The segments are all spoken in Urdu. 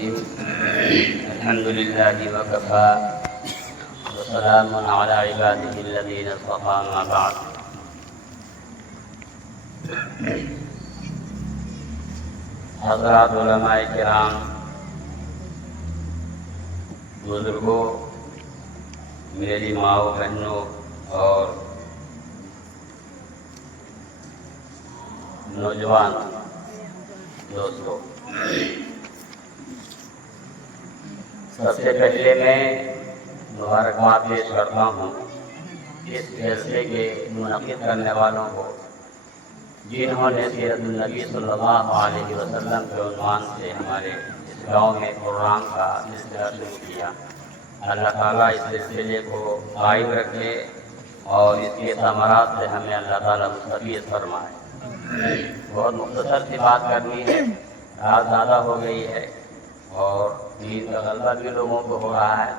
الحمد لله وكفى وسلام على عباده الذين اصطفى ما بعد. حضرات علماء کرام، بزرگوں، میری ماؤں بہنوں اور نوجوان دوستوں، سب سے پہلے میں مبارکباد پیش کرتا ہوں اس جلسے کے منعقد کرنے والوں کو، جنہوں نے سیرت النبی صلی اللہ علیہ وسلم کے عنوان سے ہمارے اس گاؤں میں پروگرام کا سلسلہ شروع کیا. اللہ تعالیٰ اس سلسلے کو قائم رکھے اور اس کے ثمرات سے ہمیں اللہ تعالیٰ مستفید فرمائے. بہت مختصر سی بات کرنی ہے، رات زیادہ ہو گئی ہے اور نیند کا غلبہ بھی لوگوں کو ہو رہا ہے.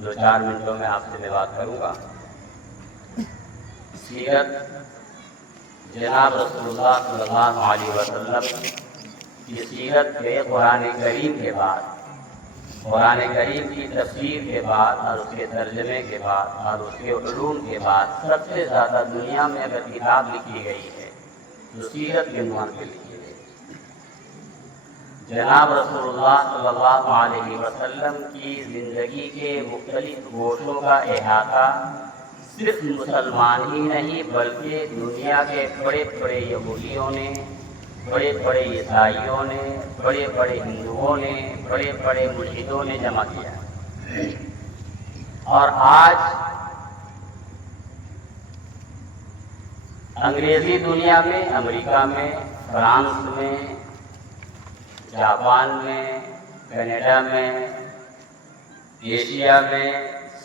2-4 منٹوں میں آپ سے میں بات کروں گا. سیرت جناب رسول اللہ صلی اللہ علیہ وسلم کی سیرت کے قرآن کریم کے بعد، قرآن کریم کی تفسیر کے بعد اور اس کے ترجمے کے بعد اور اس کے علوم کے بعد سب سے زیادہ دنیا میں اگر کتاب لکھی گئی ہے تو سیرت کے عنوان پہ لکھی گئی. جناب رسول اللہ صلی اللہ علیہ وسلم کی زندگی کے مختلف گوشوں کا احاطہ صرف مسلمان ہی نہیں بلکہ دنیا کے بڑے بڑے یہودیوں نے، بڑے بڑے عیسائیوں نے، بڑے بڑے ہندوؤں نے، بڑے بڑے ملحدوں نے جمع کیا. اور آج انگریزی دنیا میں، امریکہ میں، فرانس میں، جاپان میں، کینیڈا میں، ایشیا میں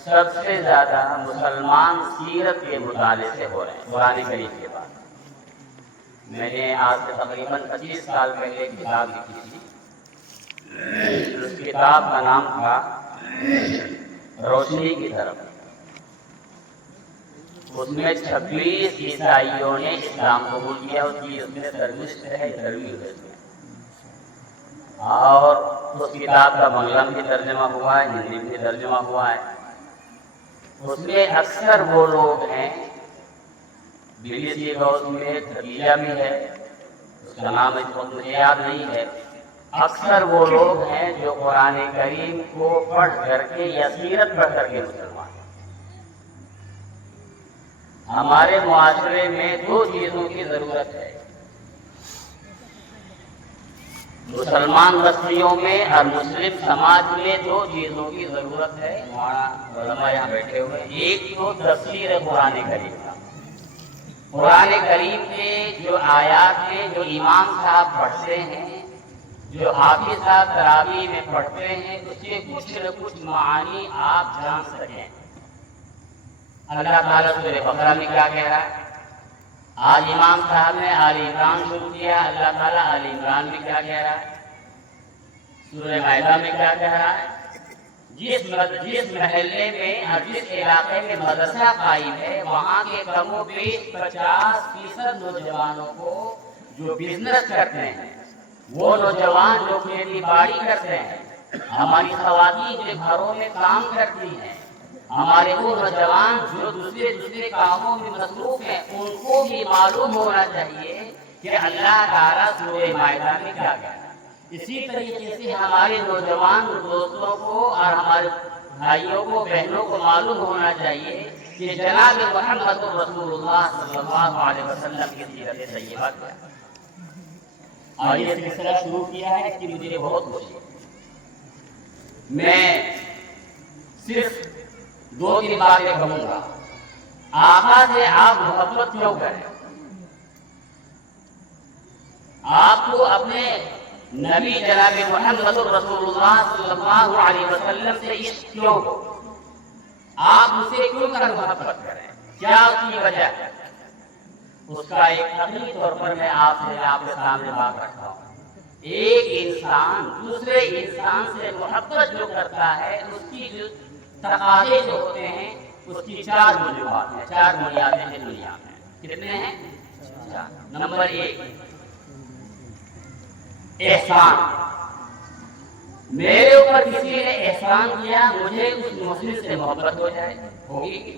سب سے زیادہ مسلمان سیرت کے مطالعے سے ہو رہے ہیں قرآن کریم کے بعد. میں نے آج سے تقریباً 25 سال پہلے ایک کتاب لکھی تھی. اس کتاب کا نام تھا روشنی کی طرف. اس میں 26 عیسائیوں نے اسلام قبول کیا. اس میں ترجمہ ہے، ترجمہ اور اس کتاب کا بنگلہ میں ترجمہ ہوا ہے، ہندی میں ترجمہ ہوا ہے. اس میں اکثر وہ لوگ ہیں، BBC کا اس میں تھبیہ بھی ہے، اس کا نام اس وقت مجھے یاد نہیں ہے. اکثر وہ لوگ ہیں جو قرآن کریم کو پڑھ کر کے یا سیرت پڑھ کر کے مسلمان ہیں. ہمارے معاشرے میں 2 چیزوں کی ضرورت ہے، مسلمان بستیوں میں اور مسلم سماج میں 2 چیزوں کی ضرورت ہے. ہمارا علماء یہاں بیٹھے ہوئے، ایک تو تفسیر قرآن کریم کا. قرآن کریم کے جو آیات ہیں جو امام صاحب پڑھتے ہیں، جو حافظ صاحب تراویح میں پڑھتے ہیں، اس کے کچھ نہ کچھ معانی آپ جان سکیں. اللہ تعالیٰ سورہ بقرہ میں کیا کہہ رہا ہے؟ آج امام صاحب نے آل عمران شروع کیا. اللہ تعالیٰ آل عمران میں کیا کہہ رہا ہے؟ سورہ مائدہ میں کیا کہہ رہا ہے؟ جس محلے میں اور جس علاقے میں مدرسہ قائم ہے وہاں کے کم و بیش 50% نوجوانوں کو جو بزنس کرتے ہیں، وہ نوجوان جو کھیتی باڑی کرتے ہیں، ہماری خواتین جو گھروں میں کام کرتی ہیں، ہمارے وہ نوجوان جو دوسرے کاموں میں مصروف ہیں، ان کو بھی معلوم ہونا چاہیے کہ اللہ تعالیٰ سورہ مائدہ میں کیا کہہ رہا ہے. اسی طریقے سے ہمارے نوجوان دوستوں کو اور ہمارے بھائیوں کو، بہنوں کو معلوم ہونا چاہیے کہ جناب محمد رسول اللہ صلی اللہ علیہ وسلم کی سیرت طیبہ کیا ہے. اور یہ سلسلہ شروع کیا ہے کہ مجھے بہت خوشی ہے. میں صرف 2-3 باتیں کہوں گا. آقا سے آپ محبت کیوں کریں؟ آپ کو اپنے نبی جناب محمد رسول اللہ صلی اللہ علیہ وسلم سے عشق کیوں ہو؟ آپ اسے کیوں کر محبت کریں؟ کیا اس کی وجہ ہے؟ اس کا ایک عقلی طور پر میں آپ کے سامنے بات رکھتا ہوں. ایک انسان دوسرے انسان سے محبت جو کرتا ہے، اس کی جو تقاضے جو ہوتے ہیں، اس کی 4 وجوہات ہیں، 4 بنیادیں ہیں دنیا میں. کتنے ہیں؟ 4. نمبر 1 احسان. میرے اوپر کسی نے احسان کیا، مجھے اس محسن سے محبت ہو جائے ہوگی۔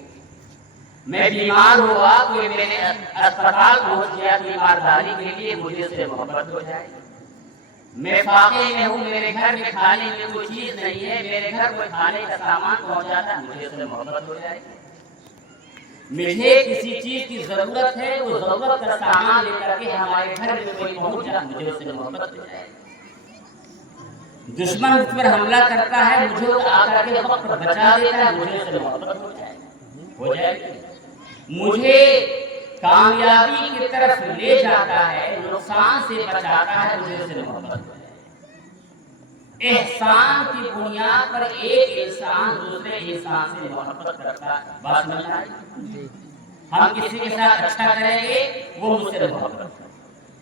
میں بیمار ہوا، کوئی میرے اسپتال پہنچ گیا بیمارداری کے لیے، مجھے اس سے محبت ہو جائے۔ میں فاقے میں ہوں، میرے گھر میں کھانے میں کوئی چیز نہیں ہے، میرے گھر کوئی کھانے کا سامان پہنچاتا ہے، مجھے اس سے محبت ہو جائے۔ مجھے کسی چیز کی ضرورت ہے، وہ ضرورت کا سامان لے کر کے ہمارے گھر میں کوئی پہنچ جائے، مجھے اس سے محبت ہو جائے۔ دشمن مجھ پر حملہ کرتا ہے، مجھے آ کر کے وقت پر بچا دیتا ہے، مجھے اس سے محبت ہو جائے۔ مجھے کامیابی کی طرف لے جاتا ہے، نقصان سے بچاتا ہے، مجھے اس سے محبت ہو جائے۔ احسان کی بنیاد پر ایک انسان دوسرے انسان سے محبت کرتا ہے، بات سمجھ آئی؟ ہم کسی کے ساتھ اچھا کریں گے، وہ مجھ سے محبت کرتا ہے۔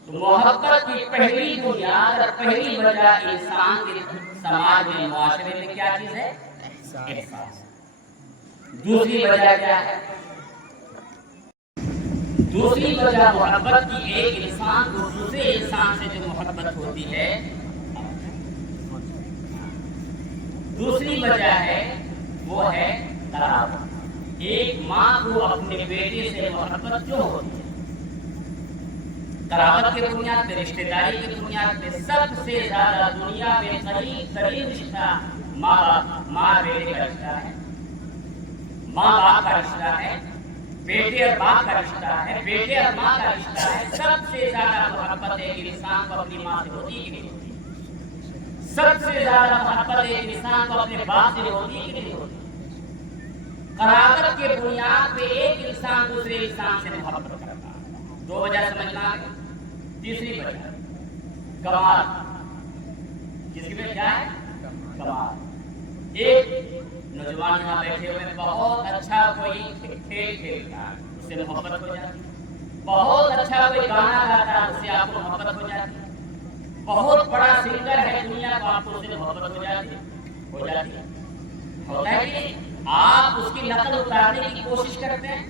تو محبت کی پہلی بنیاد اور پہلی وجہ انسان کے سماج میں، معاشرے میں کیا چیز ہے؟ احسان۔ دوسری وجہ کیا ہے؟ دوسری وجہ محبت کی، ایک انسان کو دوسرے انسان سے جو محبت ہوتی ہے، دوسری وجہ ہے وہ ہے قرابت۔ ایک ماں کو اپنے بیٹے سے محبت کیوں ہوتی ہے؟ قرابت کی بنیاد پہ، رشتہ داری کی بنیاد پہ۔ سب سے زیادہ دنیا میں قریب ترین رشتہ ماں بیٹے کا رشتہ ہے، ماں باپ کا رشتہ ہے، بیٹے اور باپ کا رشتہ ہے، بیٹے اور ماں کا رشتہ ہے۔ سب سے زیادہ محبت ایک انسان کو اپنی ماں سے ہوتی کہ نہیں ہوتی؟ سب سے زیادہ محبت ایک انسان کو اپنے باپ سے ہوتی کہ نہیں ہوتی؟ قرابت کے بنیاد پہ ایک انسان دوسرے انسان سے محبت کرتا ہے۔ دو وجہ سمجھنا ہے۔ تیسری وجہ کمال۔ کس کی وجہ کیا ہے؟ کمال۔ ایک نوجوان یہاں بیٹھے ہوئے بہت اچھا کوئی کھیل کھیلتا ہے، اس سے محبت ہو جاتی ہے۔ بہت اچھا کوئی گانا گاتا ہے، اس سے آپ کو محبت ہو جاتی ہے۔ بہت بڑا سنگر ہے دنیا کا، آپ کو اس سے محبت ہو جاتی ہے۔ ہوتا ہے کہ آپ اس کی نقل اتارنے کی کوشش کرتے ہیں،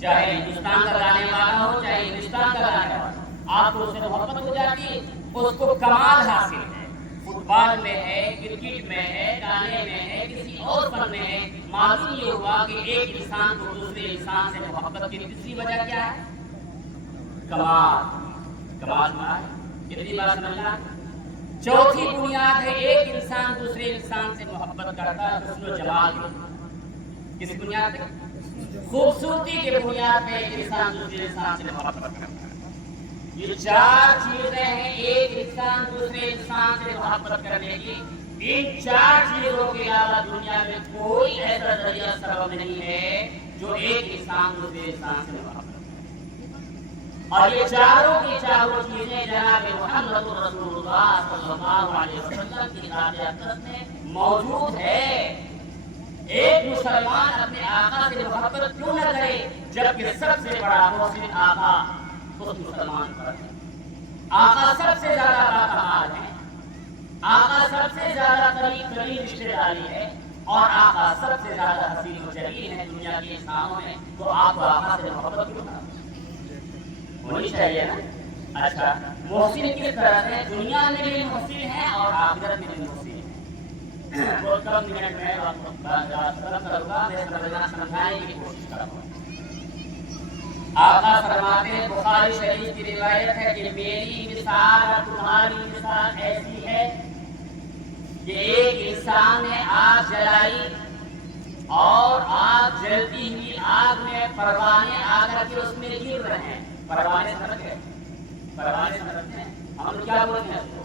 چاہے ہندوستان کا گانے والا ہو، چاہے ہندوستان کا گانے والا ہو، آپ کو اس سے محبت ہو جاتی ہے۔ اس کو کمال حاصل ہے، فٹ بال میں ہے، کرکٹ میں ہے، گانے میں ہے، کسی اور فن میں ہے۔ معلوم یہ ہوا کہ ایک انسان کو دوسرے انسان سے محبت کی تیسری وجہ کیا ہے؟ کمال۔ کمال کتنی بار سمجھنا؟ چوتھی بنیاد ہے ایک انسان دوسرے انسان سے محبت کرتا ہے، حسن و جمال۔ کس بنیاد پہ؟ خوبصورتی کے بنیاد پہ ایک انسان دوسرے انسان سے محبت کرتا ہے۔ یہ چار چیزیں ہیں ایک انسان دوسرے انسان سے محبت کرنے کی۔ ان چار چیزوں کے علاوہ دنیا میں کوئی ایسا ذریعہ سبب نہیں ہے جو ایک انسان دوسرے انسان سے محبت کرے۔ اور یہ چاروں کی چاروں چیزیں جناب محمد رسول اللہ صلی اللہ علیہ وسلم کی ذات اقدس میں موجود ہے۔ ایک مسلمان اپنے آقا سے محبت کیوں نہ کرے جبکہ سب سے بڑا محسن آقا اس مسلمان پر ہے۔ آقا سب سے زیادہ باکمال ہے، آقا سب سے زیادہ قریب ترین رشتے داری ہے، اور آقا سب سے زیادہ حسین و جلیل ہے دنیا کے انسانوں میں۔ تو آپ کو آقا سے محبت کیوں نہ ہونی چاہیے نا؟ اچھا، محسن کس طرح سے؟ دنیا میں بھی محسن ہے اور آخرت میں بھی محسن ہے۔ بہت کم منٹ میں سمجھانے کی کوشش کروں گا۔ آقا فرماتے ہیں، بخاری شریف کی روایت ہے کہ میری مثال اور تمہاری مثال ایسی ہے کہ ایک انسان نے آگ جلائی اور آگ جلتی ہوئی آگ میں پروانے آ کر کے اس میں گر رہے ہیں۔ پروانے سمجھ گئے؟ پروانے سمجھتے ہیں ہم لوگ کیا بولتے ہیں اس کو؟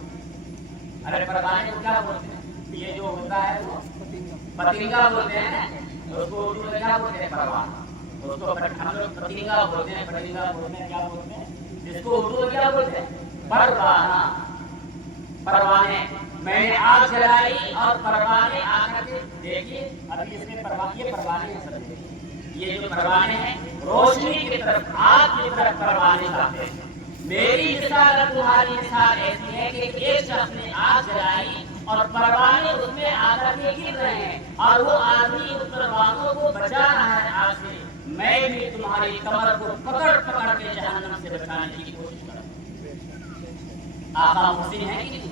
ارے پروانے کو کیا بولتے ہیں؟ یہ جو ہوتا ہے وہ پتنگا بولتے ہیں، اس کو اردو میں کیا بولتے ہیں؟ پروانہ۔ اس کو ہم لوگ پتنگا بولتے ہیں، پتنگا بولتے ہیں، کیا بولتے ہیں؟ جس کو اردو میں کیا بولتے ہیں؟ پروانہ۔ پروانے۔ میں نے آگ جلائی اور پروانے آ کر کے دیکھیے، ابھی اس میں یہ پروانے ہیں، یہ جو پروانے ہیں روشنی کی طرف، آگ کی طرف پروانے جاتے ہیں۔ میری مثال اور تمہاری مثال ایسی ہے کہ ایک شخص نے آگ جلائی اور پروانے اس میں آ کر کے گر رہے ہیں، اور وہ آدمی اس پروانوں کو بچا رہا ہے آگ سے۔ میں بھی تمہاری کمر کو پکڑ پکڑ کے جہنم سے بچانے کی کوشش کروں۔ آقا محسن ہے کہ نہیں؟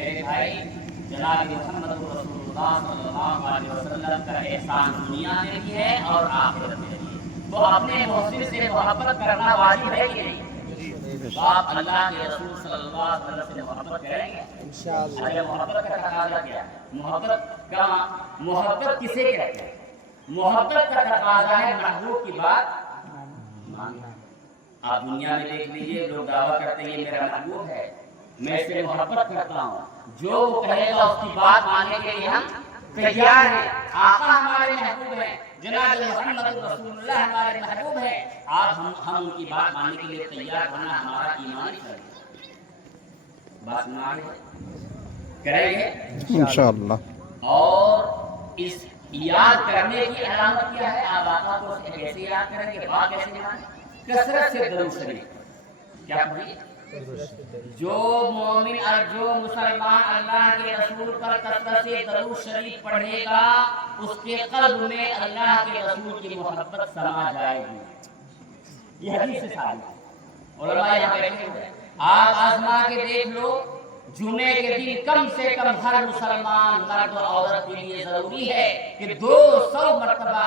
میرے بھائی جناب محمد رسول اللہ صلی اللہ علیہ وسلم کا احسان دنیا میں بھی ہے اور آخرت میں بھی ہے، تو اپنے محسن سے محبت کرنا واجب ہے کہ نہیں؟ تو آپ اللہ کے رسول صلی اللہ علیہ وسلم سے محبت کریں گے انشاءاللہ۔ اچھا، محبت کا تقاضا کیا ہے؟ محبت کسے کہتے ہیں؟ محبت کا تقاضا ہے محبوب کی بات ماننا۔ آپ دنیا میں دیکھ لیجیے، لوگ دعویٰ کرتے ہیں یہ میرا محبوب ہے، میں اس سے محبت کرتا ہوں، جو وہ کہے گا اس کی بات ماننے کے لیے ہم تیار ہیں۔ آقا ہمارے محبوب ہیں، جناب محمد رسول اللہ ہمارے محبوب ہیں، آج ہم ان کی بات ماننے کے لیے تیار ہونا ہمارا ایمان ہے۔ بات سنائے کریں گے انشاءاللہ۔ اور اس یاد کرنے کی علامت کیا ہے؟ آپ آقا کو کیسے یاد کریں گے؟ بات کیسے مانیں؟ کثرت سے درود شریف کیا پڑھیے؟ جو مومن اور جو مسلمان اللہ کے رسول پر کثرت سے درود شریف پڑھے گا، اس کے قلب میں اللہ کے رسول کی محبت سما جائے گی۔ یہ حدیث سے ثابت ہے، علماء یہاں بیٹھے ہوئے ہیں، آپ آزما کے دیکھ لو، جمعے کے دن کم سے کم ہر مسلمان مرد و عورت کے لیے ضروری ہے کہ 200 مرتبہ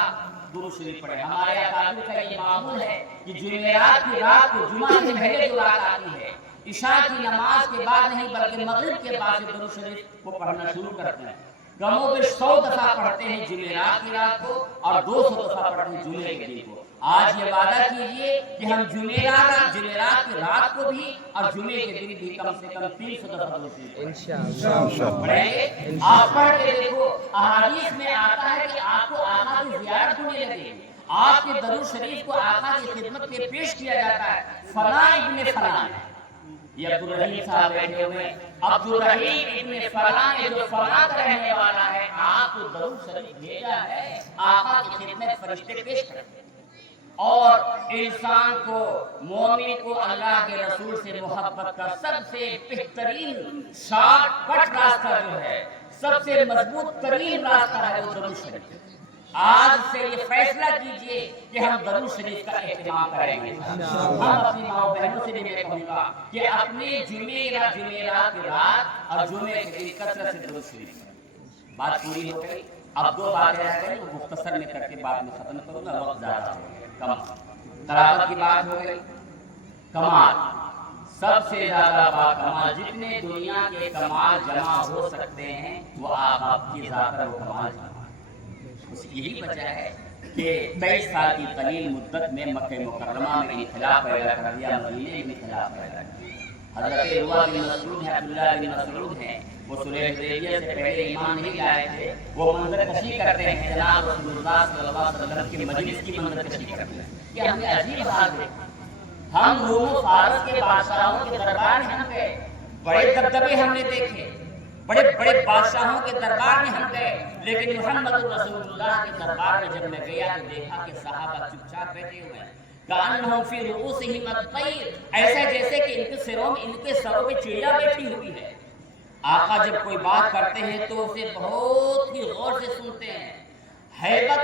درود شریف پڑھے۔ ہمارے اکابر کا یہ معمول ہے کہ جمعرات کی رات کو، جمعہ سے پہلے جو رات آتی ہے، عشاء کی نماز کے بعد نہیں بلکہ مغرب کے بعد سے درود شریف کو پڑھنا شروع کرتے ہیں۔ کم و بیش 100 دفعہ پڑھتے ہیں جمعرات کی رات کو اور 200 دفعہ پڑھتے ہیں جمعے کے دن کو۔ آج یہ وعدہ کیجئے کہ ہم جمعرات کی رات کو بھی اور جمعے کے دن بھی کم سے کم 300 دفعہ درود شریف انشاءاللہ پڑھیں گے۔ آپ پڑھ کے دیکھو، احادیث میں آتا ہے کہ آپ کو آقا کی زیارت ہونے لگے، آپ کے درود شریف کو آقا کی خدمت میں پیش کیا جاتا ہے، فلاں ابن فلاں، یہ عبدالرحیم صاحب بیٹھے ہوئے، عبدالرحیم ابن فلاں جو فلاں کا رہنے والا ہے، آپ کو درود شریف بھیجا ہے، آقا کی خدمت فرشتے پیش کرتے ہیں۔ اور انسان کو، مومن کو اللہ کے رسول سے محبت کا سب سے بہترین شارٹ کٹ راستہ جو ہے، سب سے مضبوط ترین راستہ ہے وہ درود شریف۔ آج سے یہ فیصلہ کیجئے کہ ہم درود شریف کا اہتمام کریں گے۔ ہم اپنی ماں بہنوں سے بھی میں کہوں گا کہ اپنے جمعرات کی رات اور جمعے کے دن کثرت سے درود شریف کریں۔ بات پوری ہو گئی، اب 2 باتیں رہ گئی، وہ مختصر میں کر کے بعد میں ختم کروں گا، وقت زیادہ ہو گیا۔ قرابت کی بات ہو گئی، کمال، سب سے زیادہ کمال، جتنے دنیا کے کمال جمع ہو سکتے ہیں وہ آپ کی ذات پر وہ کمال جمع ہے۔ یہی وجہ ہے کہ 23 سال کی قلیل مدت میں مکہ مکرمہ میں انقلاب پیدا کر دیا، مدینے میں انقلاب پیدا کر دیا۔ حضرت عروہ بن مسعود ہیں، عبداللہ بن مسعود ہیں، وہ صلح حدیبیہ سے پہلے ایمان نہیں لائے تھے، وہ منظر کشی کرتے ہیں جناب رسول اللہ صلی اللہ علیہ وسلم کی مجلس کی منظر کشی کرتے ہیں کہ ہم نے عجیب حال دیکھا، ہم روم و فارس کے بادشاہوں کے دربار میں ہم گئے، بڑے دبدبے ہم نے دیکھے، بڑے بڑے بادشاہوں کے دربار میں ہم گئے، لیکن محمد رسول اللہ کے دربار میں جب میں گیا تو دیکھا کہ صحابہ چپ چاپ بیٹھے ہوئے ہیں، کأنہم فی رؤوسہم الطیر، ایسا جیسے کہ ان کے سروں پہ چڑیا بیٹھی ہوئی ہے۔ آقا جب کوئی بات کرتے ہیں تو اسے بہت ہی غور سے سنتے ہیں، ہیبت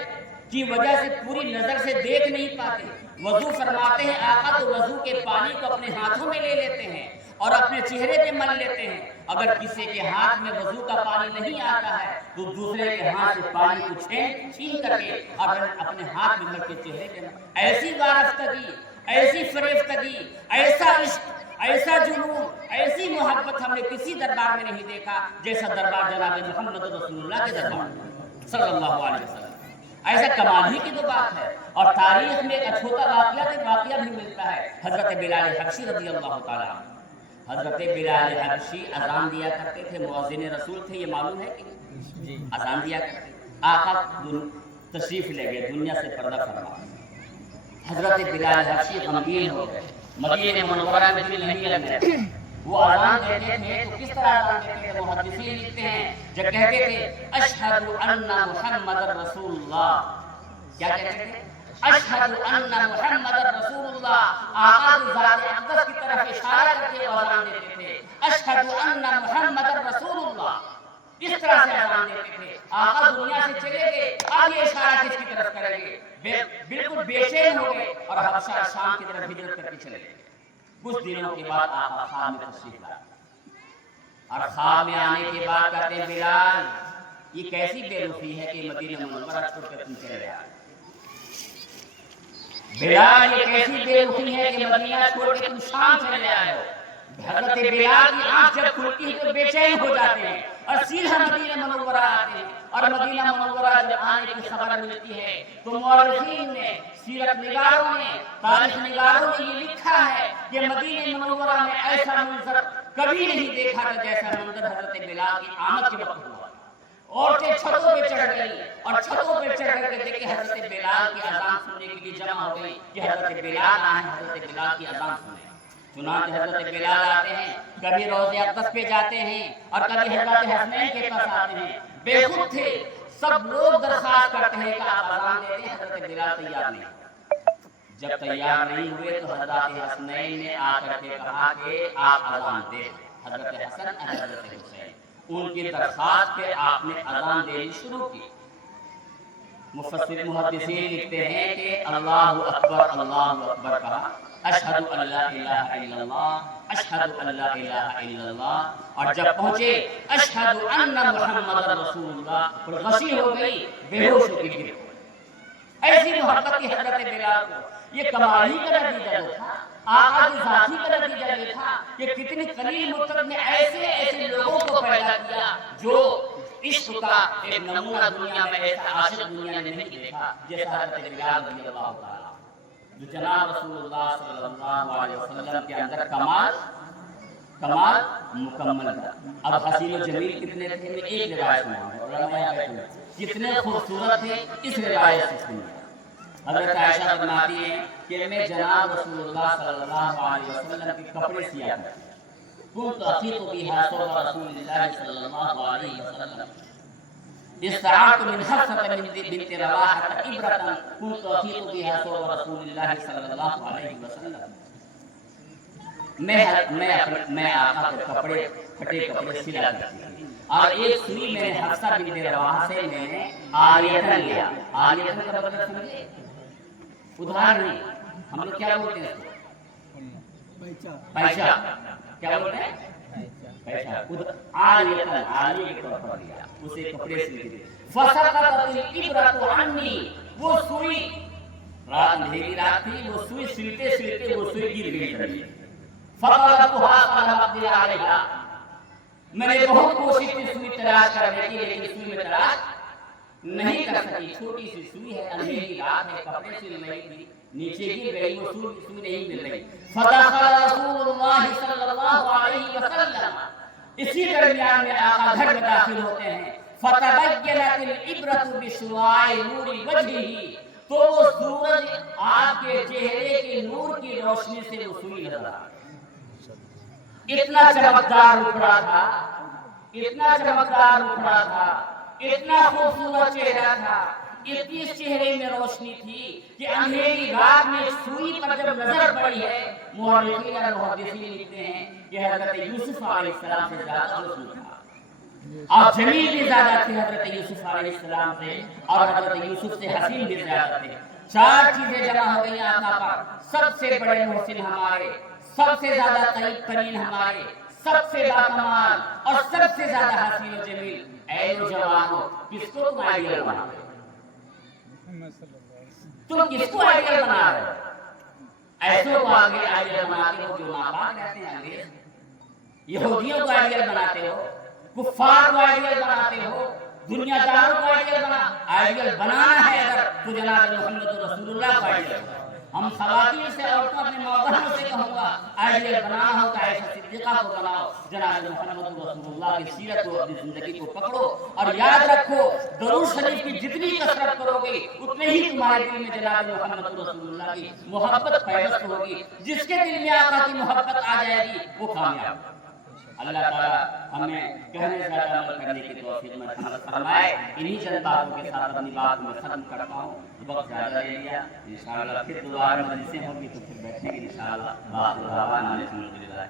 کی وجہ سے پوری نظر سے دیکھ نہیں پاتے۔ وضو فرماتے ہیں آقا تو وضو کے پانی کو اپنے ہاتھوں میں لے لیتے ہیں اور اپنے چہرے پہ مل لیتے ہیں۔ اگر کسی کے ہاتھ میں وضو کا پانی نہیں آتا ہے تو دوسرے کے ہاتھ سے پانی کو چھین کر کے اور اپنے ہاتھ میں مل کے چہرے پہ ایسی وارفتگی، ایسی فریفتگی، ایسا عشق، ایسا جنون، ایسی محبت ہم نے کسی دربار میں نہیں دیکھا جیسا دربار جناب محمد رسول اللہ کے دربار میں صلی اللہ علیہ وسلم۔ ایسا کمال ہی کی تو بات ہے۔ اور تاریخ میں ایک چھوٹا واقعہ بھی ملتا ہے، حضرت بلال حبشی رضی اللہ تعالیٰ عنہ۔ حضرت بلال حبشی اذان دیا کرتے تھے، مؤذن رسول تھے، یہ معلوم ہے کہ اذان دیا کرتے۔ آقا تشریف لے گئے، دنیا سے پردہ فرما، حضرت بلال حبشی غمگین ہو گئے، مدینہ منورہ میں دل نہیں لگ رہا۔ وہ اذان دیتے تھے تو کس طرح اذان دیتے تھے؟ محدثین لکھتے ہیں جو کہتے تھے اشہد ان محمد رسول اللہ، کیا کہتے تھے؟ اشہد ان محمد رسول اللہ، آقا کی ذات اقدس کی طرف اشارہ کر کے اذان دیتے تھے، اشہد ان محمد رسول اللہ، اس طرح سے اذان دیتے تھے۔ آقا دنیا سے چلے گئے، اب یہ اشارہ کس کی طرف کریں گے؟ بالکل بے چین ہو گئے اور حبشہ شام کی طرف ہجرت کر کے چلے گئے۔ کچھ دنوں کے بعد آقا خان میں تشریف لائے، اور خواب میں آنے کے بعد کہتے ہیں بلال یہ کیسی بے رخی ہے کہ مدینہ منورہ چھوڑ کر تم چلے آئے؟ بلال یہ کیسی بے رخی ہے کہ مدینہ چھوڑ کے تم شام چلے آئے ہو؟ حضرت بلال کی آنکھ جب کھلتی ہے تو بے چین ہو جاتے ہیں اور سیدھا مدینہ منورہ آتے ہیں، اور مدینہ منورہ جب آنے کی خبر ملتی ہے تو مورخین نے، سیرت نگاروں نے، تاریخ نگاروں نے یہ لکھا ہے کہ مدینہ منورہ میں ایسا منظر کبھی نہیں دیکھا تھا جیسا منظر حضرت بلال کی آمد کے وقت ہوا۔ عورتیں چھتوں پہ چڑھ گئی اور چھتوں پہ چڑھ کر کے دیکھے حضرت بلال کی اذان سننے کے لیے جمع ہو گئی کہ حضرت بلال آئے، حضرت بلال کی اذان سنیں۔ چنانچہ حضرت بلال آتے ہیں، کبھی روضہ اقدس پہ جاتے ہیں اور کبھی حضرت حسنین کے پاس آتے ہیں۔ بے خود تھے، سب لوگ درخواست کرتے ہیں کہ آپ اذان دے دیں، حضرت بلال تیار نہیں۔ جب تیار نہیں ہوئے تو حضرت حسنین نے آ کر کے کہا کہ آپ اذان دیں۔ حضرت حسن اور حضرت حسین، ان کی درخواست پہ آپ نے اذان دینی شروع کی۔ مفسر محدثین لکھتے ہیں کہ اللہ اکبر کہا، اشہد ان لا الہ الا اللہ، اشہد ان لا الہ الا اللہ، اور جب پہنچے اشہد ان محمد رسول اللہ، اور غشی ہو گئی، بے ہوش ہو کے گر گئے۔ ایسی محبت کی حضرت بلال کو، یہ کمال ہی کا نتیجہ تھا، آقا کی ذاتی کا نتیجہ یہ تھا کہ کتنی قلیل مدت میں ایسے لوگوں کو پیدا کیا جو عشق کا ایک نمونہ دنیا میں، ایسا عاشق دنیا نے نہیں دیکھا جیسا حضرت بلال رضی اللہ تعالیٰ، جو جناب رسول اللہ صلی اللہ علیہ وسلم کے اندر کمال مکمل تھا۔ اب حسین و جمیل کتنے تھے، میں ایک روایت سناؤں گا، علماء یہاں بیٹھے ہیں، کتنے خوبصورت تھے اس روایت سے سنیے۔ حضرت عائشہ فرماتی ہیں کہ میں جناب رسول اللہ صلی اللہ علیہ وسلم کے کپڑے سیا کرتی، كنت أخيط بها ثوب رسول الله صلى الله عليه وسلم، استعرت من حفصة بنت رواحة إبرة كنت أخيط بها ثوب رسول الله صلى الله عليه وسلم۔ میں آقا کے کپڑے، پھٹے کپڑے سلا کرتی تھی، اور ایک سوئی میں نے حفصہ بنت رواحہ سے میں نے آریتن لیا۔ آریتن کا مطلب سمجھے؟ ادھار نہیں، ہم لوگ کیا بولتے ہیں؟ پیسہ، کیا بولتے ہیں؟ پیسہ۔ آریتن، آری کے طور پر لیا، اسے کپڑے سلتے تھے۔ فسقطت الإبرة عني، وہ سوئی، رات اندھیری رات تھی، وہ سوئی سلتے سلتے وہ سوئی گر گئی تھی۔ فقربتها فلم أقدر عليها، میں نے بہت کوشش کی سوئی تلاش کرنے کی، لیکن سوئی میں تلاش نہیں کر سکی۔ چھوٹی سی سوئی ہے، اندھیری رات ہے، کپڑے سل رہی تھی، نیچے گر گئی، وہ سوئی نہیں مل رہی۔ فدخل رسول اللہ صلی اللہ علیہ وسلم، اسی درمیان میں آقا گھر میں داخل ہوتے ہیں۔ فتبینت العبرۃ بشعاع نور وجهہ، تو وہ سورج آپ کے چہرے کے نور کی روشنی سے وہ سوئی نظر آ گئی۔ اتنا چمکدار اکھڑا تھا، اتنا چمکدار اکھڑا تھا، اتنا خوبصورت چہرہ تھا، اتنی اس چہرے میں روشنی تھی کہ اندھیری رات میں سوئی پر جب نظر پڑی ہے، مورخین اور محدثین لکھتے ہیں کہ حضرت یوسف علیہ السلام سے زیادہ روشنی تھا، اور جمیل بھی زیادہ تھے حضرت یوسف علیہ السلام سے، اور حضرت یوسف سے حسین بھی زیادہ تھے۔ چار چیزیں جمع ہو گئی آقا پر، سب سے بڑے محسن ہمارے، سب سے زیادہ قریب ترین ہمارے، سب سے باکمال اور سب سے زیادہ حسین و جمیل۔ اے نوجوانوں، کس کو تم آئیڈیل بنا رہے ہو؟ تم کس کو آئیڈیل بنا رہے ہو؟ ایسوں کو آگے آئیڈیل بناتے ہو جو ناپاک رہتے ہیں، انگریز یہودیوں کو آئیڈیل بناتے ہو، کفار کو آئیڈیل بناتے ہو، دنیا داروں کو آئیڈیل بنانا ہے اگر تو جناب محمد رسول اللہ کو آئیڈیل بنانا۔ ہم خواتین سے، عورتوں اپنے موضوعوں سے کہوں گا آئیڈیل بنانا ہو تو عائشہ صدیقہ کو بناؤ، جناب محمد رسول اللہ کی سیرت کو، اپنی زندگی کو پکڑو، اور یاد رکھو درود شریف کی جتنی کثرت کرو گے اتنے ہی تمہارے دل میں جناب محمد رسول اللہ کی محبت پیوست ہوگی۔ جس کے دل میں آقا کی محبت آ جائے گی وہ کامیاب۔ اللہ تعالیٰ ہمیں کہنے سے زیادہ عمل کرنے کی توفیق نصیب فرمائے۔ انہی چند باتوں کے ساتھ اپنی بات میں ختم کرتا ہوں، وقت زیادہ لے لیا، انشاءاللہ پھر دوبارہ مجلسیں ہوں گی تو پھر بیٹھیں گے انشاءاللہ۔ باقی دعوانا الحمدللہ۔